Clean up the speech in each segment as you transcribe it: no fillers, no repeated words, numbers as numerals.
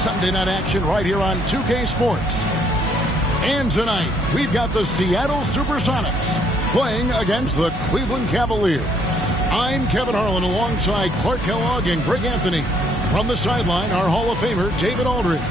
Sunday night action right here on 2K Sports. And tonight, we've got the Seattle Supersonics playing against the Cleveland Cavaliers. I'm Kevin Harlan alongside Clark Kellogg and Greg Anthony. From the sideline, our Hall of Famer, David Aldridge.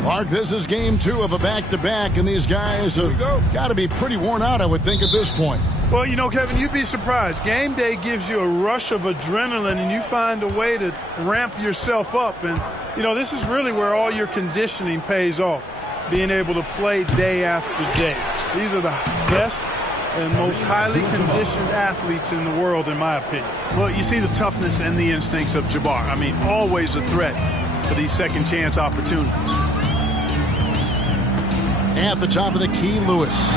Clark, this is game 2 of a back-to-back, and these guys have got to be pretty worn out, I would think, at this point. Well, you know, Kevin, you'd be surprised. Game day gives you a rush of adrenaline, and you find a way to ramp yourself up. And, you know, this is really where all your conditioning pays off, being able to play day after day. These are the best and most highly conditioned athletes in the world, in my opinion. Well, you see the toughness and the instincts of Jabbar. I mean, always a threat for these second-chance opportunities. At the top of the key, Lewis.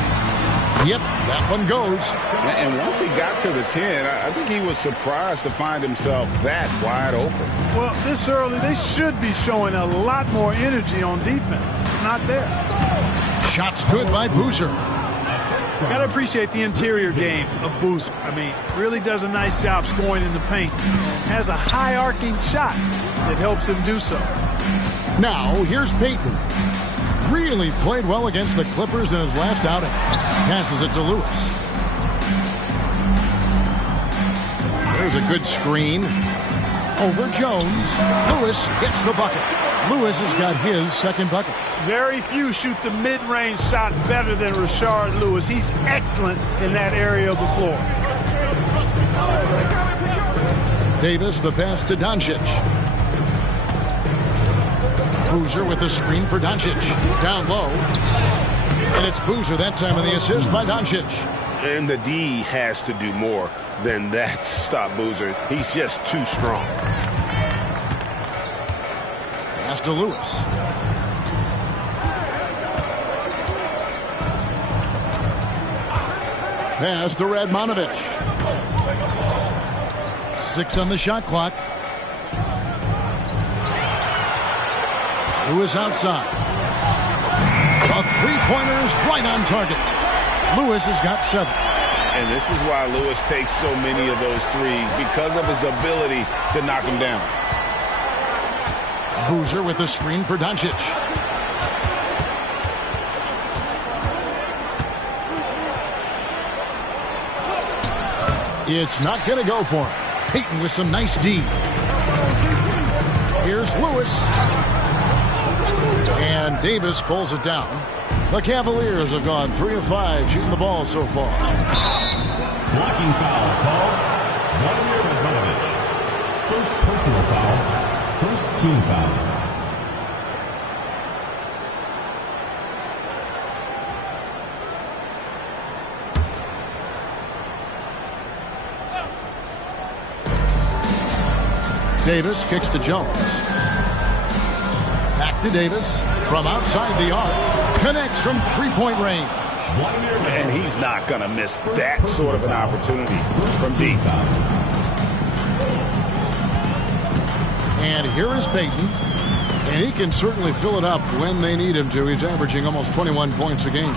Yep, that one goes. And once he got to the 10, I think he was surprised to find himself that wide open. Well, this early, they should be showing a lot more energy on defense. It's not there. Shot's good by Boozer. Got to appreciate the interior game of Boozer. I mean, really does a nice job scoring in the paint. Has a high-arcing shot that helps him do so. Now, here's Payton. Really played well against the Clippers in his last outing. Passes it to Lewis. There's a good screen. Over Jones. Lewis gets the bucket. Lewis has got his second bucket. Very few shoot the mid-range shot better than Rashard Lewis. He's excellent in that area of the floor. Davis, the pass to Doncic. Boozer with the screen for Doncic. Down low. And it's Boozer that time, and the assist by Doncic. And the D has to do more than that to stop Boozer. He's just too strong. Pass to Lewis. Pass to Radmanovich. 6 on the shot clock. Lewis outside. A three-pointer is right on target. Lewis has got 7. And this is why Lewis takes so many of those threes, because of his ability to knock them down. Boozer with the screen for Doncic. It's not going to go for him. Payton with some nice D. Here's Lewis. And Davis pulls it down. The Cavaliers have gone 3 of 5 shooting the ball so far. Blocking foul called Vladimir Radmanovich. First personal foul. First team foul. Davis kicks to Jones. Back to Davis from outside the arc. Connects from three-point range. And he's not going to miss that sort of an opportunity from deep. And here is Payton. And he can certainly fill it up when they need him to. He's averaging almost 21 points a game.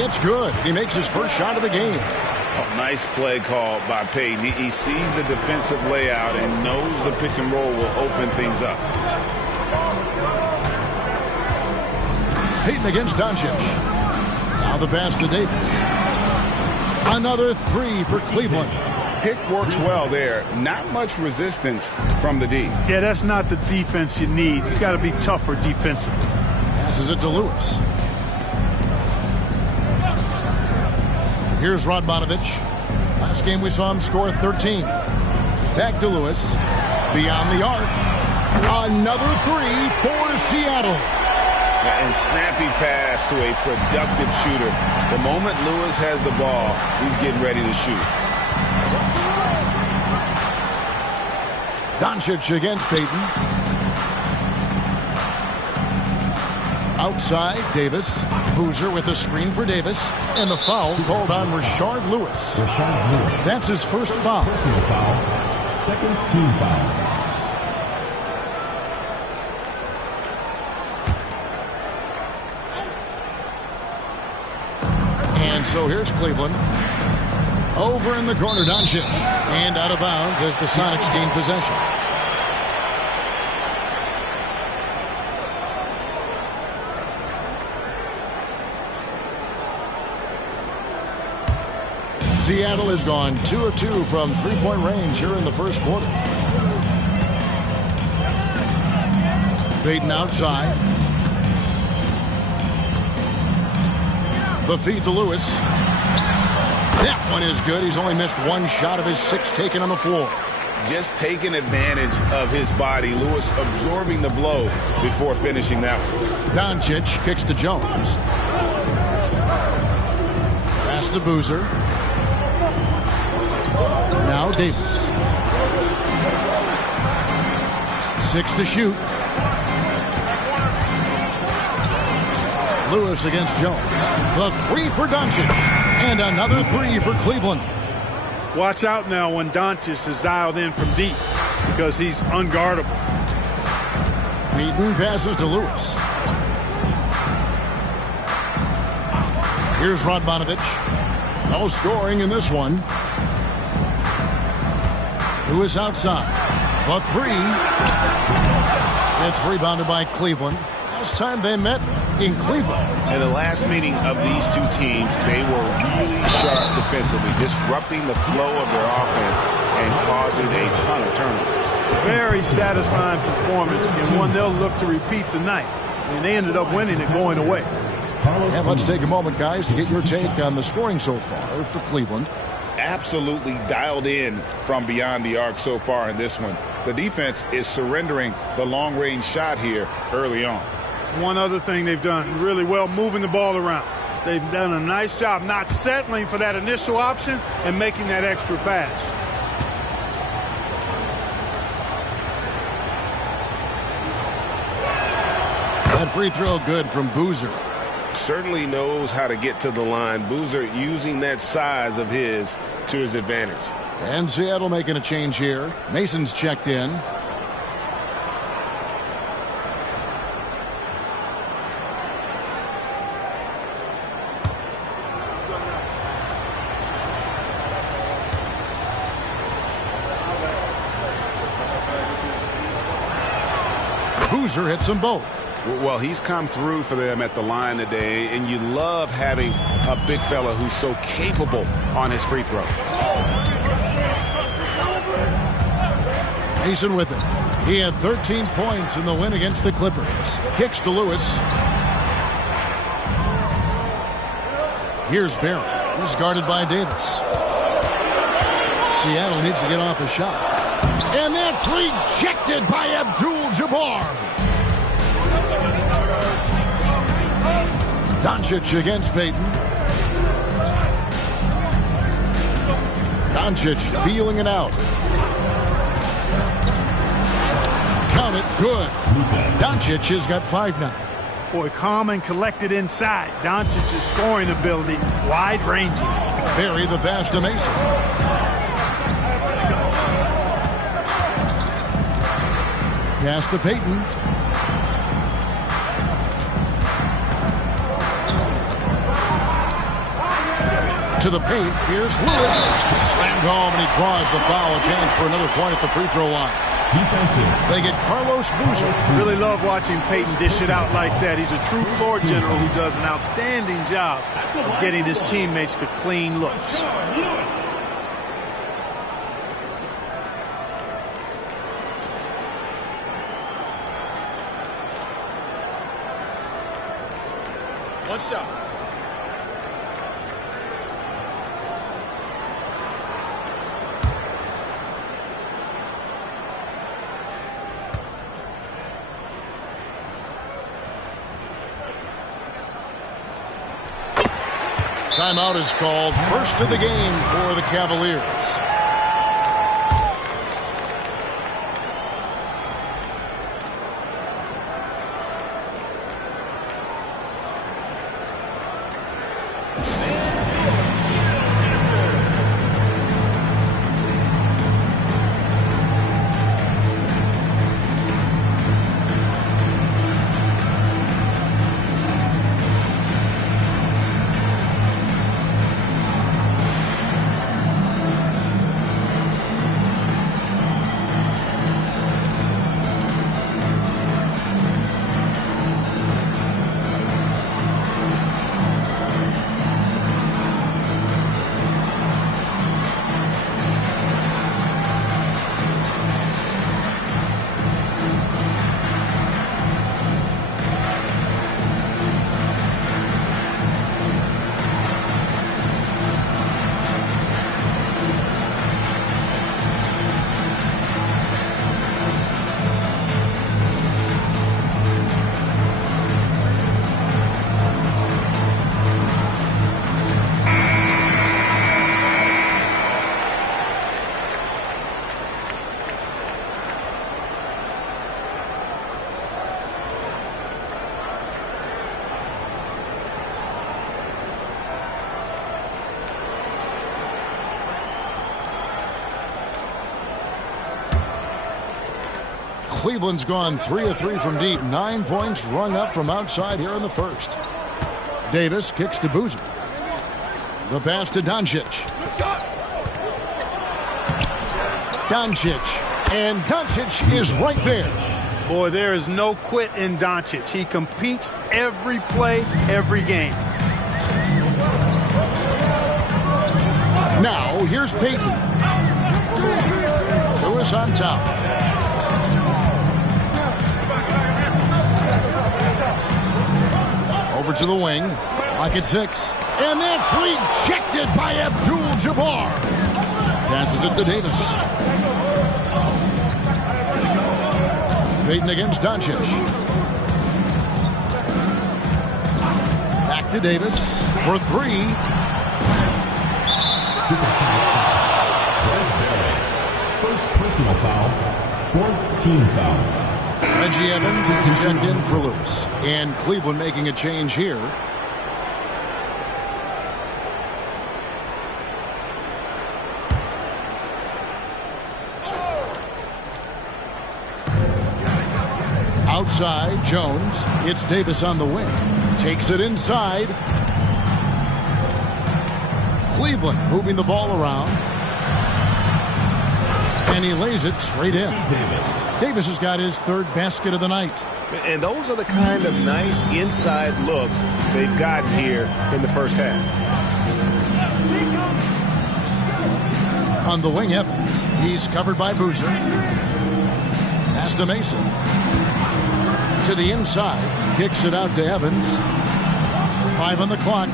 It's good. He makes his first shot of the game. Oh, nice play call by Payton. He sees the defensive layout and knows the pick and roll will open things up. Payton against Doncic. Now the pass to Davis. Another 3 for Cleveland. Pick works well there. Not much resistance from the D. Yeah, that's not the defense you need. You got to be tougher defensively. Passes it to Lewis. Here's Radmanovich. Last game we saw him score 13. Back to Lewis. Beyond the arc. Another 3 for Seattle. And snappy pass to a productive shooter. The moment Lewis has the ball, he's getting ready to shoot. Doncic against Payton. outside, Davis. Boozer with the screen for Davis. And the foul called on Rashard Lewis. Rashard Lewis. That's his first foul. Personal foul. Second team foul. And so here's Cleveland. Over in the corner, Doncic. And out of bounds as the Sonics gain possession. Seattle has gone 2 of 2 from three-point range here in the first quarter. Payton outside. The feed to Lewis. That one is good. He's only missed one shot of his 6 taken on the floor. Just taking advantage of his body. Lewis absorbing the blow before finishing that one. Doncic kicks to Jones. Pass to Boozer. Now Davis. 6 to shoot. Lewis against Jones. The 3 for Doncic. And another 3 for Cleveland. Watch out now when Doncic is dialed in from deep because he's unguardable. Payton passes to Lewis. Here's Radmanovich. No scoring in this one. Lewis outside. The 3. It's rebounded by Cleveland. Last time they met in Cleveland. In the last meeting of these two teams, they were really sharp defensively, disrupting the flow of their offense and causing a ton of turnovers. Very satisfying performance and one they'll look to repeat tonight. And they ended up winning it going away. And let's take a moment, guys, to get your take on the scoring so far for Cleveland. Absolutely dialed in from beyond the arc so far in this one. The defense is surrendering the long-range shot here early on. One other thing they've done really well, moving the ball around. They've done a nice job not settling for that initial option and making that extra pass. That free throw good from Boozer. Certainly knows how to get to the line. Boozer using that size of his to his advantage. And Seattle making a change here. Mason's checked in. Boozer hits them both. Well, he's come through for them at the line today, and you love having a big fella who's so capable on his free throw. Mason with it. He had 13 points in the win against the Clippers. Kicks to Lewis. Here's Barrett. He's guarded by Davis. Seattle needs to get off a shot. And that's rejected by Abdul-Jabbar. Doncic against Payton. Doncic feeling it out. Count it, good. Doncic has got 5 now. Boy, calm and collected inside. Doncic's scoring ability, wide-ranging. Barry the pass to Mason. Pass to Payton. To the paint, here's Lewis. Slammed home, and he draws the foul. A chance for another point at the free throw line. Defensive. They get Carlos Boozer. Really love watching Payton dish it out like that. He's a true floor general who does an outstanding job of getting his teammates to clean looks. One shot. Timeout is called. First of the game for the Cavaliers. Cleveland's gone 3 of 3 from deep. 9 points rung up from outside here in the first. Davis kicks to Boozer. The pass to Doncic. And Doncic is right there. Boy, there is no quit in Doncic. He competes every play, every game. Now, here's Payton. Lewis on top. Over to the wing. Clock at 6. And that's rejected by Abdul-Jabbar. Passes it to Davis. Payton against Doncic. Back to Davis for 3. Supersonics foul. There's Barry. First personal foul. 4th team foul. Reggie Evans is checked in for Lewis. And Cleveland making a change here. Outside, Jones. It's Davis on the wing. Takes it inside. Cleveland moving the ball around. And he lays it straight in. Davis has got his 3rd basket of the night. And those are the kind of nice inside looks they've gotten here in the first half. On the wing, Evans. He's covered by Boozer. Pass to Mason. To the inside. Kicks it out to Evans. 5 on the clock.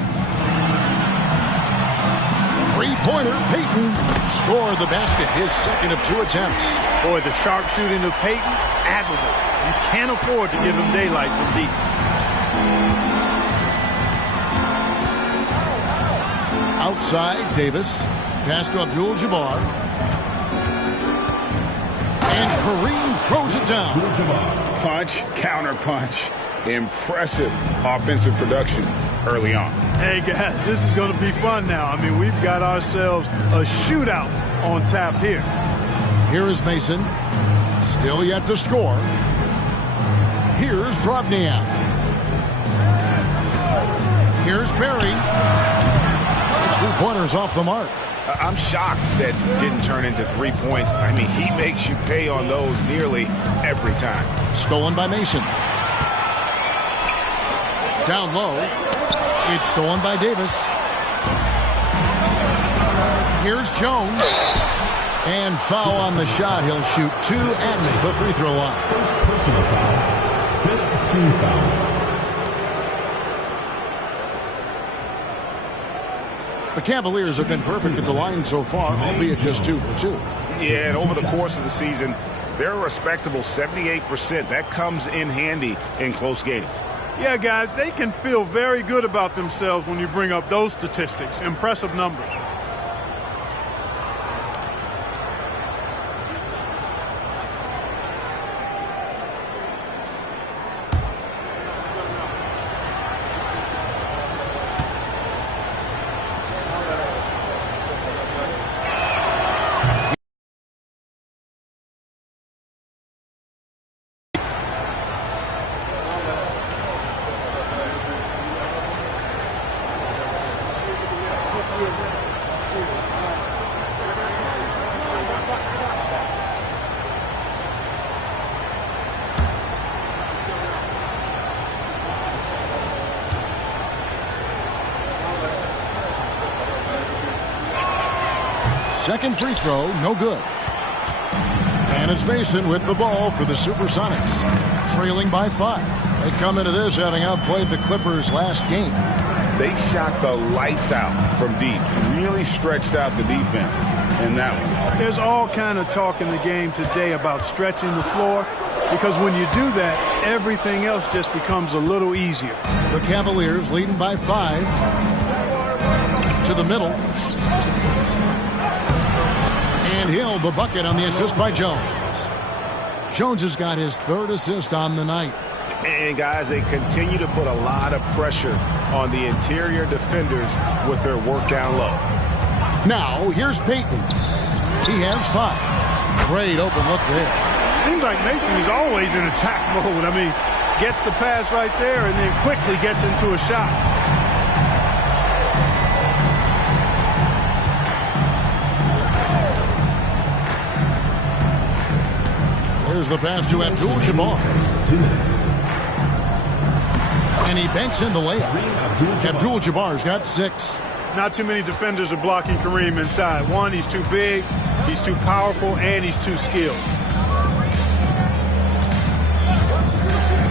3-pointer. Payton scored the basket. His 2nd of 2 attempts. Boy, the sharpshooting of Payton, admirable. You can't afford to give him daylight from deep. Outside, Davis. Pass to Abdul-Jabbar. And Kareem throws it down. Punch, counter punch. Impressive offensive production early on. Hey, guys, this is going to be fun now. I mean, we've got ourselves a shootout on tap here. Here is Mason. Still yet to score. Here's Drobniak. Here's Barry. His 3-pointers off the mark. I'm shocked that didn't turn into 3 points. I mean, he makes you pay on those nearly every time. Stolen by Mason. Down low. It's stolen by Davis. Here's Jones. And foul on the shot. He'll shoot 2 at the free throw line. First personal foul. 5th team foul. The Cavaliers have been perfect at the line so far, albeit just 2 for 2. Yeah, and over the course of the season, they're a respectable 78%. That comes in handy in close games. Yeah, guys, they can feel very good about themselves when you bring up those statistics. Impressive numbers. Second free throw, no good. And it's Mason with the ball for the Supersonics, trailing by 5. They come into this having outplayed the Clippers last game. They shot the lights out from deep, really stretched out the defense in that one. There's all kind of talk in the game today about stretching the floor, because when you do that, everything else just becomes a little easier. The Cavaliers leading by 5. To the middle. And Hill, the bucket on the assist by Jones. Jones has got his 3rd assist on the night. And, guys, they continue to put a lot of pressure on the interior defenders with their work down low. Now, here's Payton. He has 5. Great open look there. seems like Mason is always in attack mode. I mean, gets the pass right there and then quickly gets into a shot. Here's the pass to Abdul-Jabbar. And he banks in the layup. Abdul-Jabbar's got 6. Not too many defenders are blocking Kareem inside. One, he's too big, he's too powerful, and he's too skilled.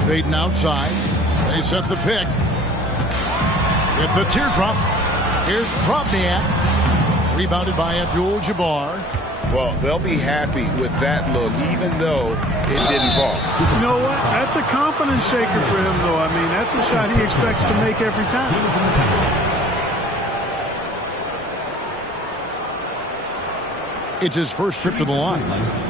Payton outside. They set the pick. With the teardrop. Here's Krobniak. Rebounded by Abdul-Jabbar. Well, they'll be happy with that look, even though it didn't fall. You know what? That's a confidence shaker for him, though. I mean, that's a shot he expects to make every time. It's his first trip to the line.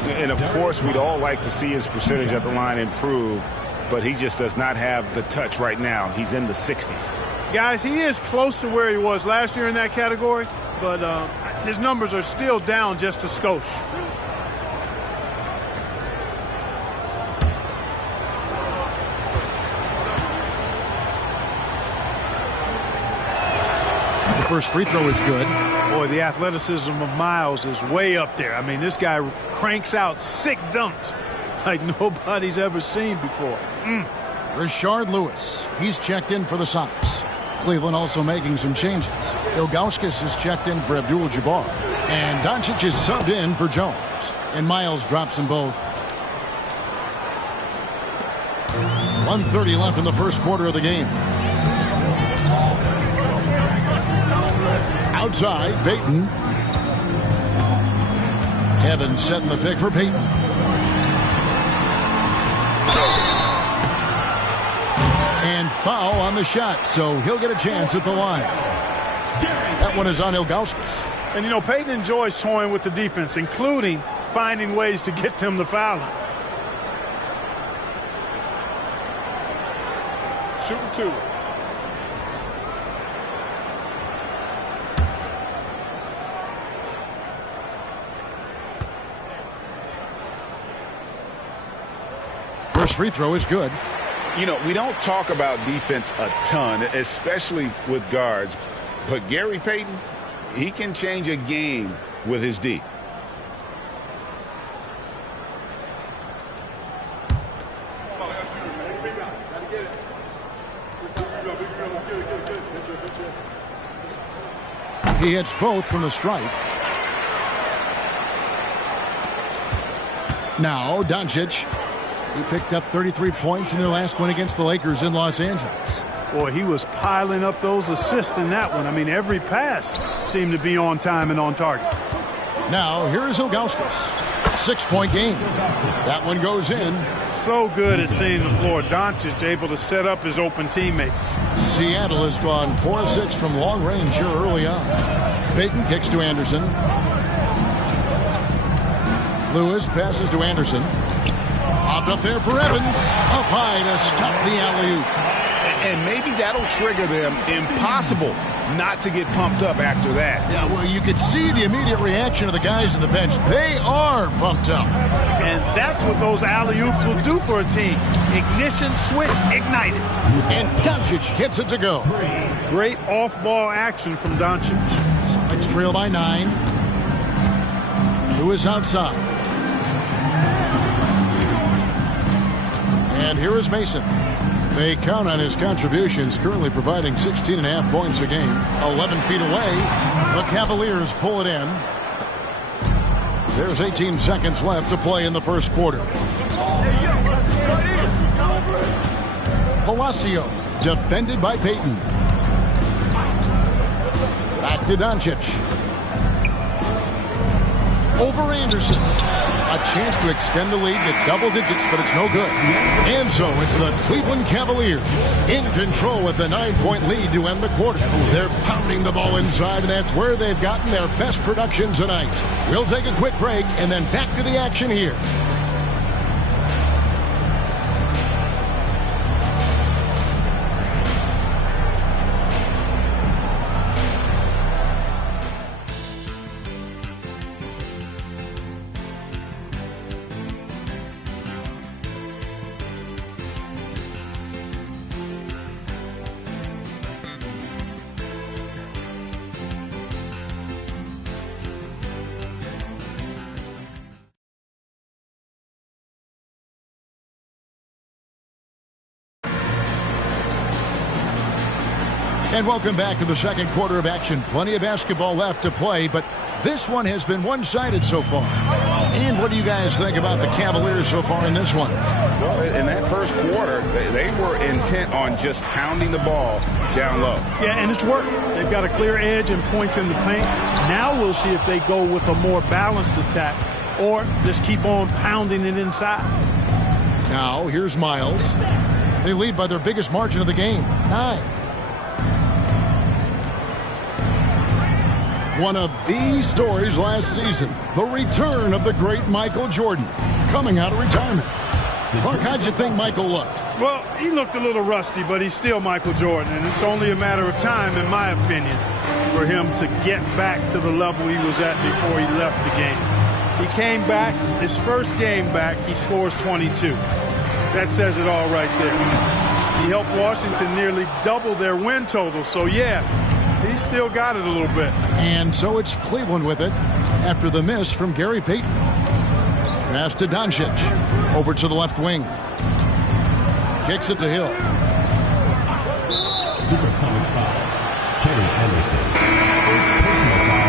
And, of course, we'd all like to see his percentage at the line improve, but he just does not have the touch right now. He's in the 60s. Guys, he is close to where he was last year in that category, but his numbers are still down just a skosh. The first free throw is good. Boy, the athleticism of Miles is way up there. I mean, this guy cranks out sick dunks like nobody's ever seen before. Rashard Lewis. He's checked in for the Sonics. Cleveland also making some changes. Ilgauskas is checked in for Abdul-Jabbar. And Doncic is subbed in for Jones. And Miles drops them both. 1:30 left in the first quarter of the game. Outside, Payton. Evans setting the pick for Payton. And foul on the shot, so he'll get a chance at the line. That one is on Ilgauskas. And, you know, Payton enjoys toying with the defense, including finding ways to get them to foul him. Shooting 2. First free throw is good. You know, we don't talk about defense a ton, especially with guards, but Gary Payton, he can change a game with his D. He hits both from the stripe. Now, Doncic. He picked up 33 points in their last win against the Lakers in Los Angeles. Boy, he was piling up those assists in that one. I mean, every pass seemed to be on time and on target. Now, here is Ilgauskas. 6-point game. That one goes in. So good at seeing the floor. Doncic able to set up his open teammates. Seattle has gone 4-6 from long range here early on. Payton kicks to Anderson. Lewis passes to Anderson. Popped up there for Evans. Up high to stop the alley-oop. And maybe that'll trigger them. Impossible not to get pumped up after that. Yeah, well, you could see the immediate reaction of the guys on the bench. They are pumped up. And that's what those alley-oops will do for a team. Ignition switch ignited. And Doncic hits it to go. Great off-ball action from Doncic. Sonics trail by 9. Lewis outside. And here is Mason. They count on his contributions, currently providing 16.5 points a game. 11 feet away, the Cavaliers pull it in. There's 18 seconds left to play in the first quarter. Palacio, defended by Payton. Back to Doncic. Over Anderson. A chance to extend the lead to double digits, but it's no good. And so it's the Cleveland Cavaliers in control with the 9-point lead to end the quarter. They're pounding the ball inside, and that's where they've gotten their best production tonight. We'll take a quick break and then back to the action here. And welcome back to the second quarter of action. Plenty of basketball left to play, but this one has been one-sided so far. And what do you guys think about the Cavaliers so far in this one? Well, in that first quarter, they were intent on just pounding the ball down low. Yeah, and it's worked. They've got a clear edge and points in the paint. Now we'll see if they go with a more balanced attack or just keep on pounding it inside. Now, here's Miles. They lead by their biggest margin of the game, 9. One of the stories last season, the return of the great Michael Jordan, coming out of retirement. Clark, how'd you think Michael looked? Well, he looked a little rusty, but he's still Michael Jordan, and it's only a matter of time, in my opinion, for him to get back to the level he was at before he left the game. He came back, his first game back, he scores 22. That says it all right there. He helped Washington nearly double their win total, so yeah, he's still got it a little bit. And so it's Cleveland with it after the miss from Gary Payton. Pass to Doncic. Over to the left wing. Kicks it to Hill. Supersonics foul. Kenny Anderson. First personal foul.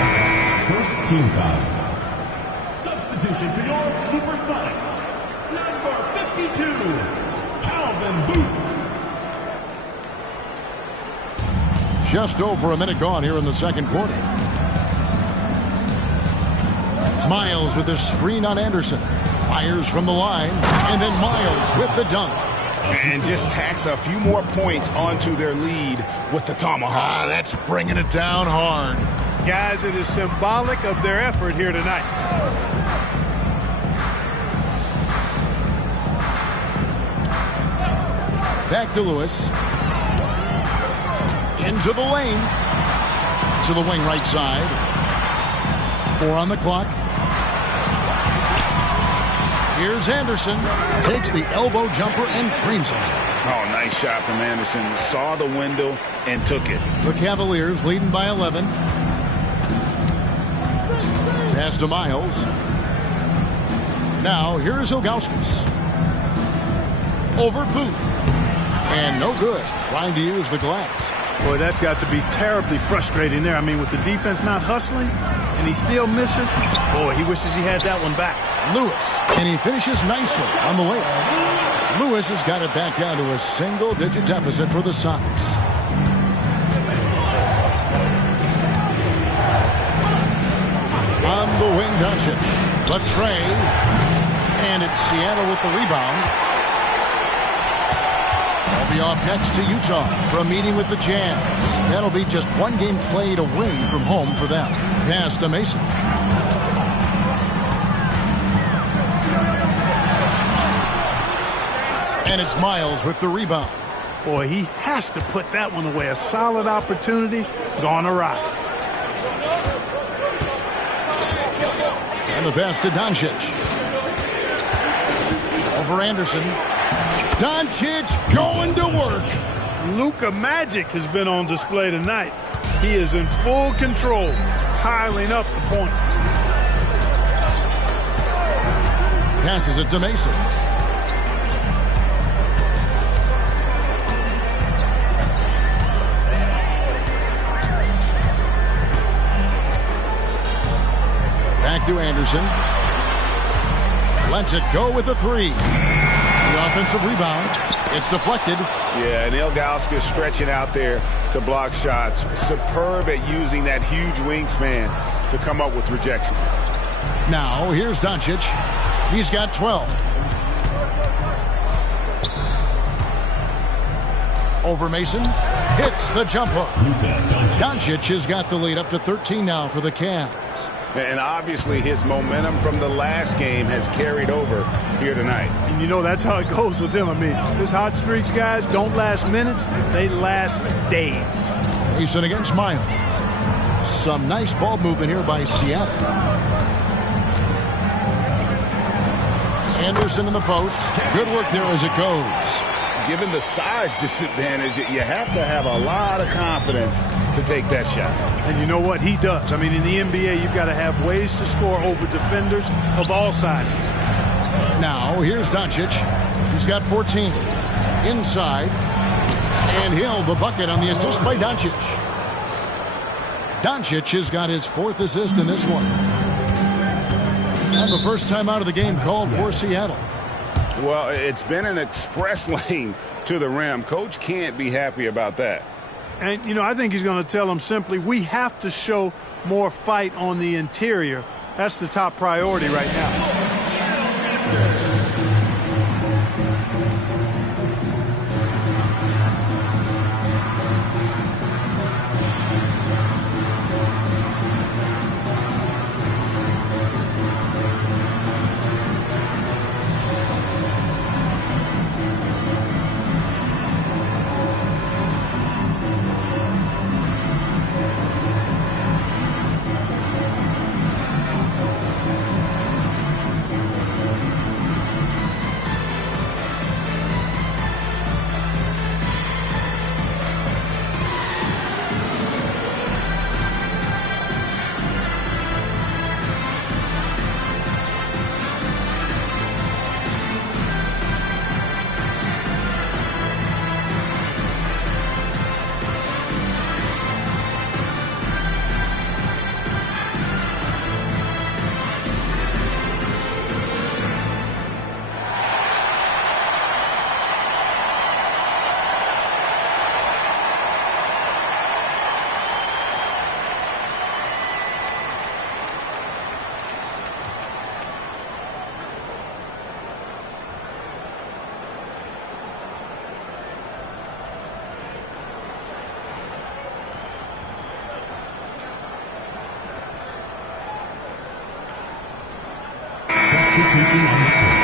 First team foul. Substitution for your Supersonics. Number 52, Calvin Booth. Just over a minute gone here in the second quarter. Miles with his screen on Anderson. Fires from the line. And then Miles with the dunk. And just tacks a few more points onto their lead with the tomahawk. That's bringing it down hard. Guys, it is symbolic of their effort here tonight. Back to Lewis. Into the lane. To the wing right side. 4 on the clock. Here's Anderson. Takes the elbow jumper and creams it. Oh, nice shot from Anderson. Saw the window and took it. The Cavaliers leading by 11. Pass to Miles. Now here's Ilgauskas. Over Booth. And no good. Trying to use the glass. Boy, that's got to be terribly frustrating there. I mean, with the defense not hustling, and he still misses. Boy, he wishes he had that one back. Lewis, and he finishes nicely on the layup. Lewis has got it back down to a single-digit deficit for the Sonics. On the wing, Doncic. Latre, and it's Seattle with the rebound. They'll be off next to Utah for a meeting with the Jazz. That'll be just one game played away from home for them. Pass to Mason. And it's Miles with the rebound. Boy, he has to put that one away. A solid opportunity gone awry. And the pass to Doncic. Over Anderson. Doncic going to work. Luka Magic has been on display tonight. He is in full control, piling up the points. Passes it to Mason. Back to Anderson. Lets it go with a 3. The offensive rebound. It's deflected. Yeah, and Ilgauskas stretching out there to block shots. Superb at using that huge wingspan to come up with rejections. Now, here's Doncic. He's got 12. Over Mason. Hits the jump hook. Doncic has got the lead up to 13 now for the Cavs. And obviously his momentum from the last game has carried over here tonight. And you know that's how it goes with him. I mean, his hot streaks, guys, don't last minutes. They last days. Mason against Miles. Some nice ball movement here by Seattle. Anderson in the post. Good work there as it goes. Given the size disadvantage, you have to have a lot of confidence to take that shot. And you know what? He does. I mean, in the NBA, you've got to have ways to score over defenders of all sizes. Now, here's Doncic. He's got 14. Inside. And he'll the bucket on the assist by Doncic. Doncic has got his 4th assist in this one. And the first time out of the game called for Seattle. Well, it's been an express lane to the rim. Coach can't be happy about that. And, you know, I think he's going to tell them simply, we have to show more fight on the interior. That's the top priority right now.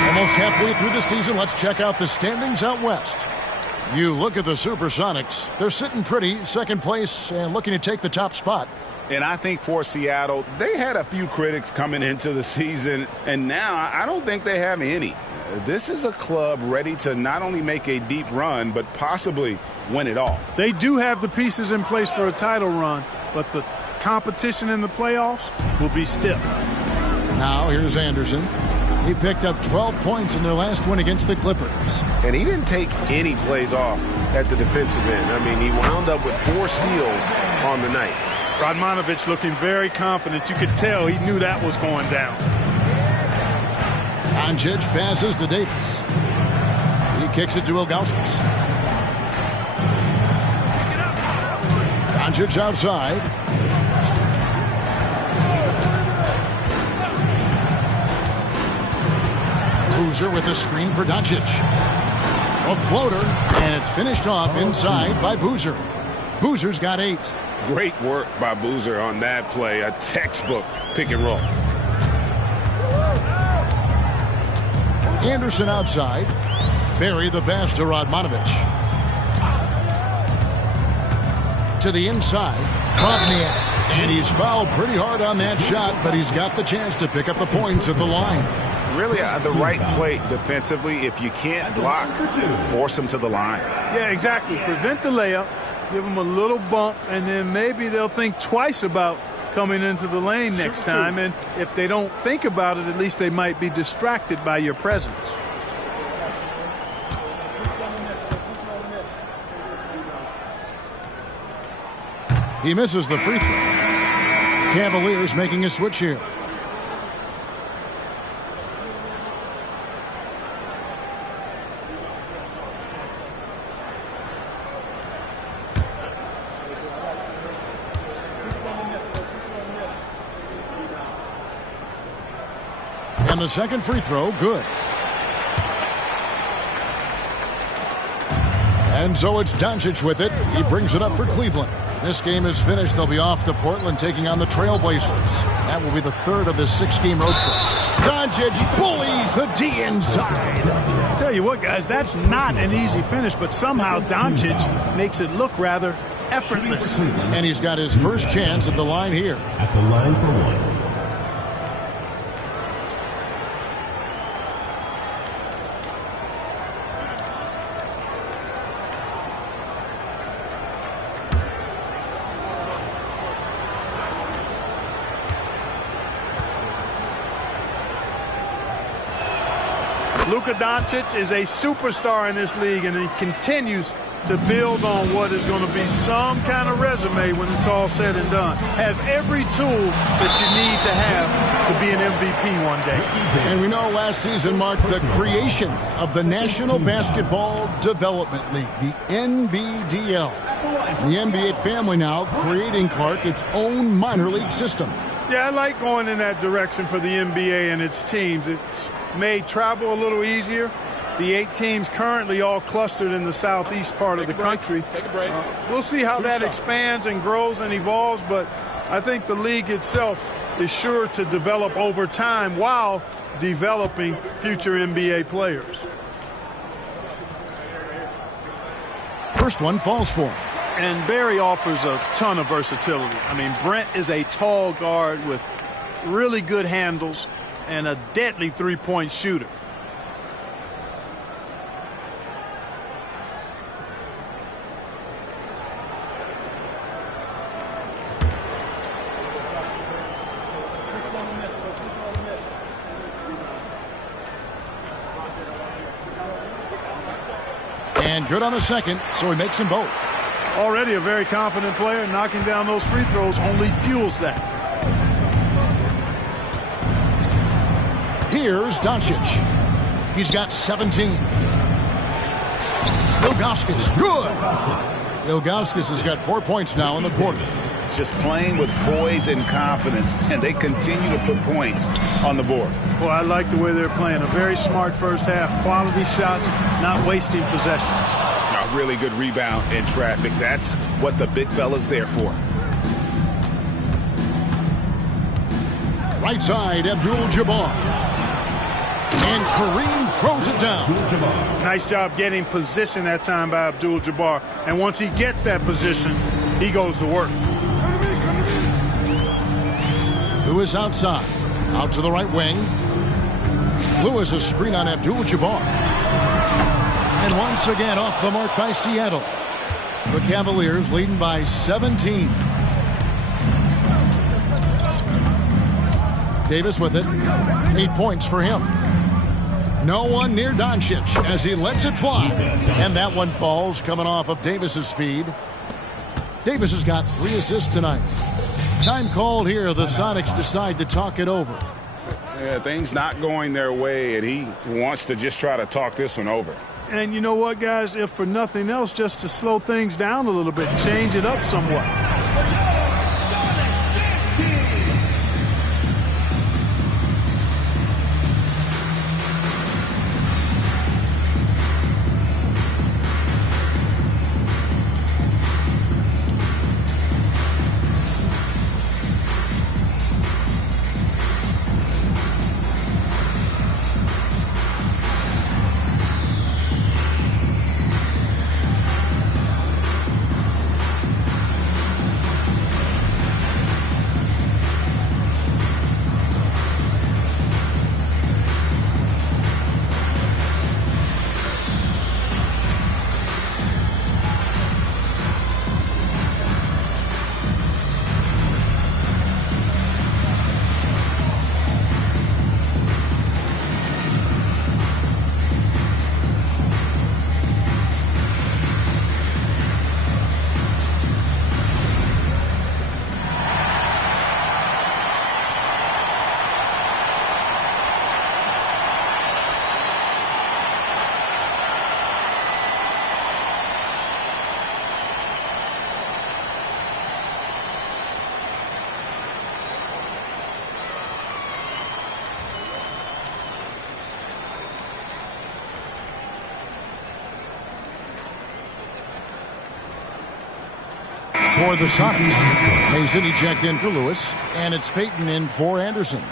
Almost halfway through the season, let's check out the standings out west. You look at the Supersonics. They're sitting pretty, second place, and looking to take the top spot. And I think for Seattle, they had a few critics coming into the season, and now I don't think they have any. This is a club ready to not only make a deep run, but possibly win it all. They do have the pieces in place for a title run, but the competition in the playoffs will be stiff. Now here's Anderson. He picked up 12 points in their last win against the Clippers. And he didn't take any plays off at the defensive end. I mean, he wound up with 4 steals on the night. Radmanovich looking very confident. You could tell he knew that was going down. Doncic passes to Davis. He kicks it to Ilgauskas. Doncic outside. Boozer with the screen for Doncic. A floater, and it's finished off inside by Boozer. Boozer's got 8. Great work by Boozer on that play. A textbook pick and roll. Anderson outside. Barry the pass to Radmanovich. To the inside. Krogniak. And he's fouled pretty hard on that shot, but he's got the chance to pick up the points at the line. Really the right play defensively. If you can't block, force them to the line. Yeah, exactly. Prevent the layup, give them a little bump, and then maybe they'll think twice about coming into the lane next time. And if they don't think about it, at least they might be distracted by your presence. He misses the free throw. Cavaliers making a switch here. And the second free throw, good. And so it's Doncic with it. He brings it up for Cleveland. This game is finished. They'll be off to Portland taking on the Trailblazers. That will be the third of this 6-game road trip. Doncic bullies the D inside. I'll tell you what, guys, that's not an easy finish, but somehow Doncic makes it look rather effortless. And he's got his first chance at the line here. At the line for one. Luka Doncic is a superstar in this league, and he continues to build on what is going to be some kind of resume when it's all said and done. Has every tool that you need to have to be an MVP one day. And we know last season marked the creation of the National Basketball Development League, the NBDL. The NBA family now creating, Clark, its own minor league system. Yeah, I like going in that direction for the NBA and its teams. It's made travel a little easier. The 8 teams currently all clustered in the southeast part of the country. Take a break. We'll see how that expands and grows and evolves, but I think the league itself is sure to develop over time while developing future NBA players. First one falls for him. And Barry offers a ton of versatility. I mean, Brent is a tall guard with really good handles and a deadly three-point shooter. And good on the second, so he makes them both. Already a very confident player. Knocking down those free throws only fuels that. Here's Doncic. He's got 17. Ilgauskas, good. Ilgauskas has got 4 points now in the quarter. Just playing with poise and confidence, and they continue to put points on the board. Well, I like the way they're playing. A very smart first half. Quality shots, not wasting possessions. A really good rebound in traffic. That's what the big fella's there for. Right side, Abdul-Jabbar. And Kareem throws it down. Nice job getting position that time by Abdul-Jabbar. And once he gets that position, he goes to work. Lewis outside. Out to the right wing. Lewis a screen on Abdul-Jabbar. And once again off the mark by Seattle. The Cavaliers leading by 17. Davis with it. 8 points for him. No one near Doncic as he lets it fly. And that one falls coming off of Davis's feed. Davis has got 3 assists tonight. Time called here. The Sonics decide to talk it over. Yeah, things not going their way, and he wants to just try to talk this one over. And you know what, guys? If for nothing else, just to slow things down a little bit, change it up somewhat. For the Sonics, Mason eject in for Lewis, and it's Payton in for Anderson.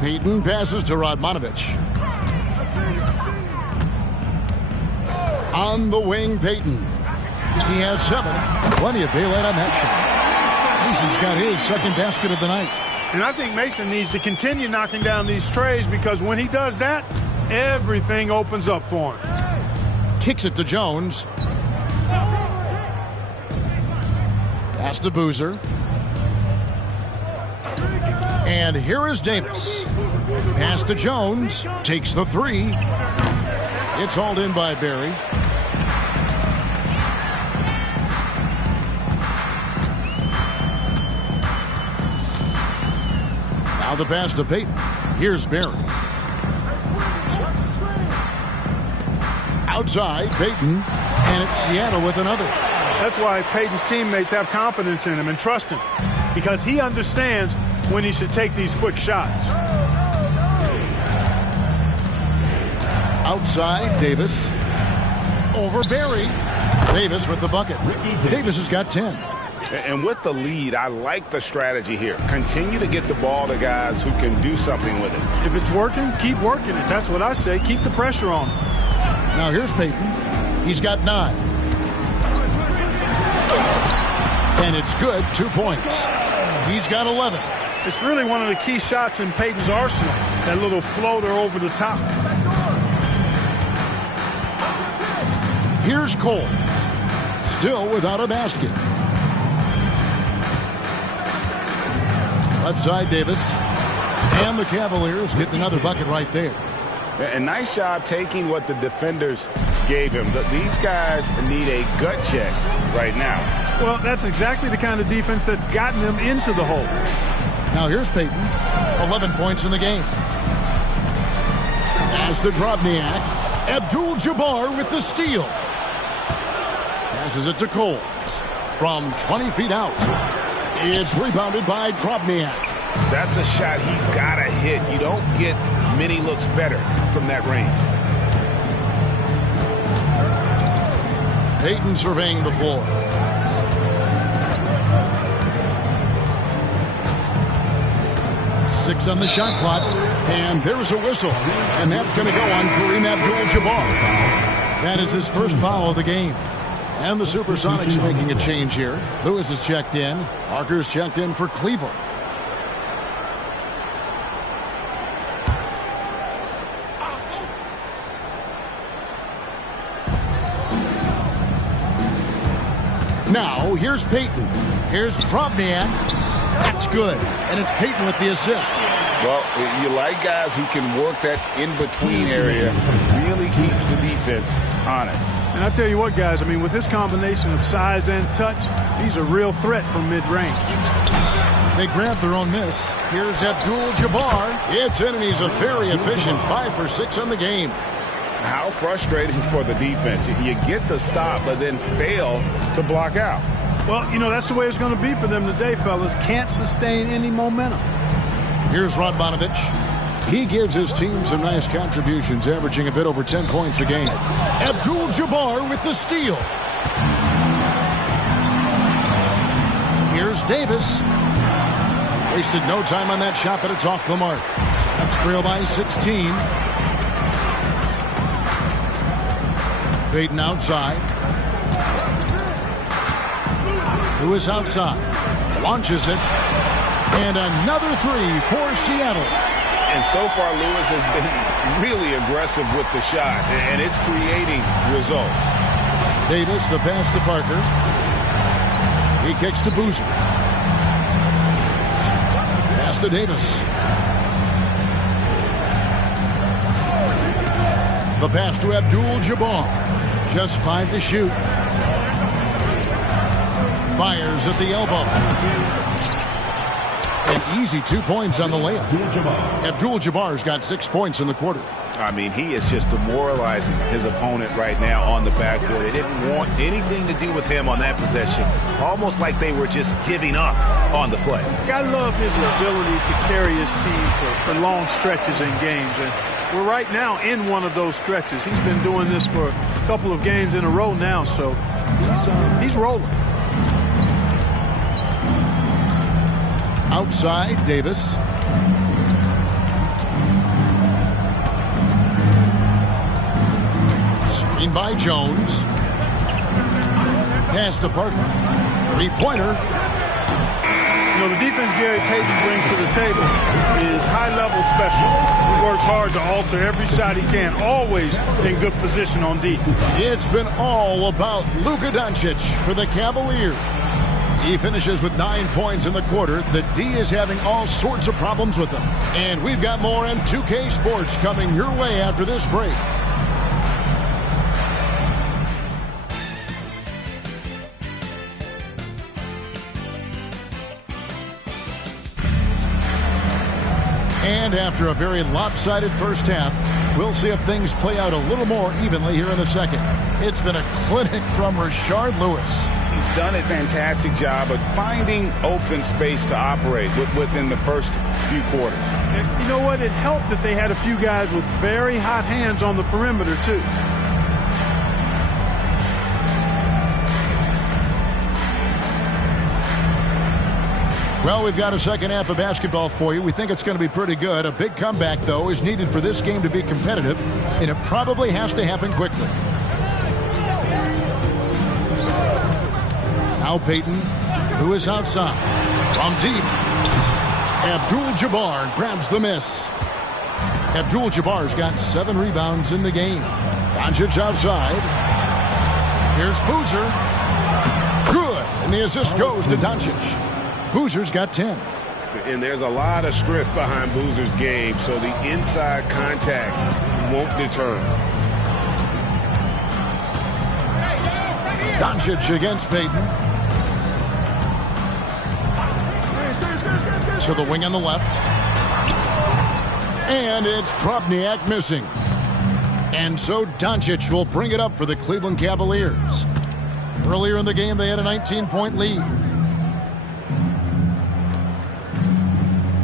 Payton passes to Radmanovic. On the wing, Payton. He has 7. Plenty of daylight on that shot. Mason's got his second basket of the night. And I think Mason needs to continue knocking down these trays because when he does that, everything opens up for him. Kicks it to Jones. Pass to Boozer. And here is Davis. Pass to Jones. Takes the three. It's hauled in by Barry. Now the pass to Payton. Here's Barry. Outside, Payton. And it's Seattle with another. That's why Payton's teammates have confidence in him and trust him. Because he understands when he should take these quick shots. Outside, Davis. Over Barry. Davis with the bucket. Davis has got 10. And with the lead, I like the strategy here. Continue to get the ball to guys who can do something with it. If it's working, keep working it. That's what I say. Keep the pressure on him. Now here's Payton. He's got 9. And it's good. 2 points. He's got 11. It's really one of the key shots in Payton's arsenal. That little floater over the top. Here's Cole. Still without a basket. Left side, Davis. And the Cavaliers get another bucket right there. A nice job taking what the defenders gave him. These guys need a gut check right now. Well, that's exactly the kind of defense that's gotten them into the hole. Now here's Payton. 11 points in the game. As to Drobniak. Abdul-Jabbar with the steal. Passes it to Cole. From 20 feet out. It's rebounded by Drobniak. That's a shot he's got to hit. You don't get many looks better from that range. Payton surveying the floor. Six on the shot clock, and there's a whistle, and that's going to go on Kareem Abdul-Jabbar. That is his first foul of the game. And the Supersonics making a change here. Lewis is checked in. Parker's checked in for Cleveland. Now, here's Payton. Here's Drobniak. That's good. And it's Payton with the assist. Well, you like guys who can work that in-between area. Really keeps the defense honest. And I tell you what, guys, I mean, with this combination of size and touch, he's a real threat from mid-range. They grab their own miss. Here's Abdul-Jabbar. It's in, and he's a very efficient 5 for 6 on the game. How frustrating for the defense. You get the stop, but then fail to block out. Well, you know, that's the way it's going to be for them today, fellas. Can't sustain any momentum. Here's Radmanovich. He gives his team some nice contributions, averaging a bit over 10 points a game. Abdul-Jabbar with the steal. Here's Davis. Wasted no time on that shot, but it's off the mark. Sox trail by 16. Payton outside. Lewis outside. Launches it. And another three for Seattle. And so far, Lewis has been really aggressive with the shot, and it's creating results. Davis, the pass to Parker. He kicks to Boozer. Pass to Davis. The pass to Abdul-Jabbar. Just 5 to shoot. Fires at the elbow. An easy 2 points on the layup. Abdul-Jabbar's got 6 points in the quarter. I mean, he is just demoralizing his opponent right now on the backboard. They didn't want anything to do with him on that possession. Almost like they were just giving up on the play. I love his ability to carry his team for long stretches in games. And we're right now in one of those stretches. He's been doing this for a couple of games in a row now, so he's rolling. Outside, Davis. Screen by Jones. Pass to Parker. Three-pointer. You know, the defense Gary Payton brings to the table is high-level special. He works hard to alter every shot he can, always in good position on D. It's been all about Luka Doncic for the Cavaliers. He finishes with 9 points in the quarter. The D is having all sorts of problems with him. And we've got more on 2K Sports coming your way after this break. And after a very lopsided first half, we'll see if things play out a little more evenly here in the second. It's been a clinic from Rashard Lewis. He's done a fantastic job of finding open space to operate within the first few quarters. And you know what? It helped that they had a few guys with very hot hands on the perimeter, too. Well, we've got a second half of basketball for you. We think it's going to be pretty good. A big comeback, though, is needed for this game to be competitive, and it probably has to happen quickly. Now Payton, who is outside. From deep, Abdul-Jabbar grabs the miss. Abdul-Jabbar's got 7 rebounds in the game. Doncic outside. Here's Boozer. Good, and the assist goes to Doncic. Boozer's got 10. And there's a lot of strength behind Boozer's game, so the inside contact won't deter him. Doncic against Payton. To the wing on the left. And it's Drobnjak missing. And so Doncic will bring it up for the Cleveland Cavaliers. Earlier in the game, they had a 19-point lead.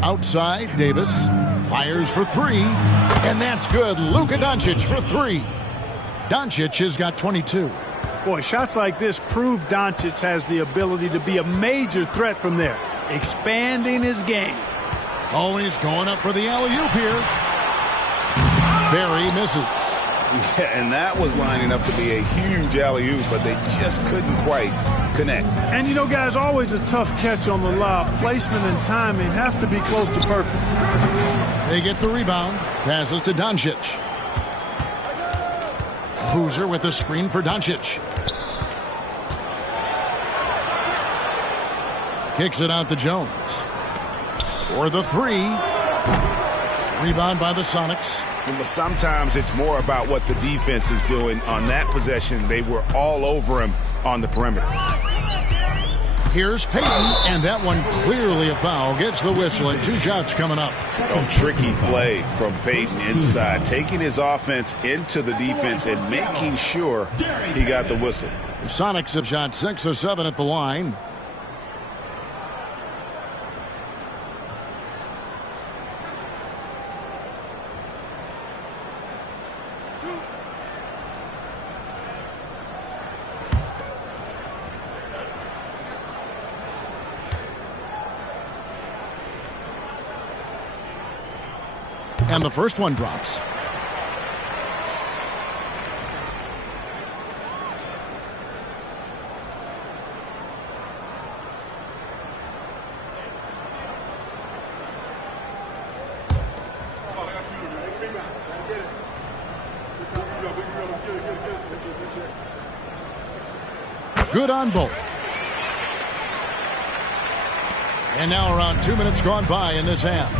Outside, Davis fires for 3, and that's good. Luka Doncic for 3. Doncic has got 22. Boy, shots like this prove Doncic has the ability to be a major threat from there, expanding his game. Oh, he's going up for the alley-oop here. Barry misses. Yeah, and that was lining up to be a huge alley-oop, but they just couldn't quite connect. And, you know, guys, always a tough catch on the lob. Placement and timing have to be close to perfect. They get the rebound. Passes to Doncic. Boozer with the screen for Doncic. Kicks it out to Jones. For the 3. Rebound by the Sonics. But sometimes it's more about what the defense is doing. On that possession, they were all over him on the perimeter. Here's Payton, and that one clearly a foul. Gets the whistle, and 2 shots coming up. A tricky play from Payton inside, taking his offense into the defense and making sure he got the whistle. The Sonics have shot 6 of 7 at the line. And the first one drops. Good on both. And now around 2 minutes gone by in this half.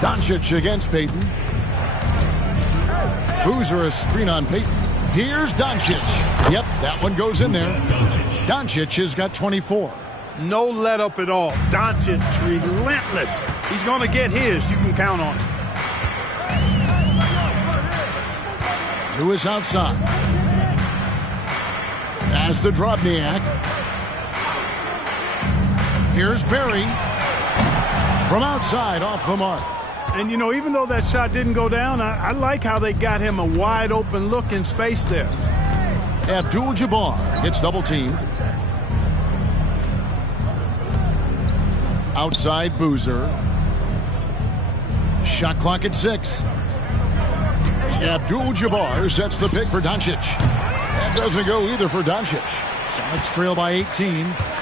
Doncic against Payton. Boozer a screen on Payton. Here's Doncic. Yep, that one goes in there. Doncic has got 24. No let up at all. Doncic relentless. He's going to get his. You can count on it. Lewis outside. As to Drobnjak. Here's Barry. From outside, off the mark. And, you know, even though that shot didn't go down, I like how they got him a wide open look in space there. Abdul-Jabbar gets double teamed. Outside Boozer. Shot clock at 6. Abdul-Jabbar sets the pick for Doncic. That doesn't go either for Doncic. Sonics trail by 18.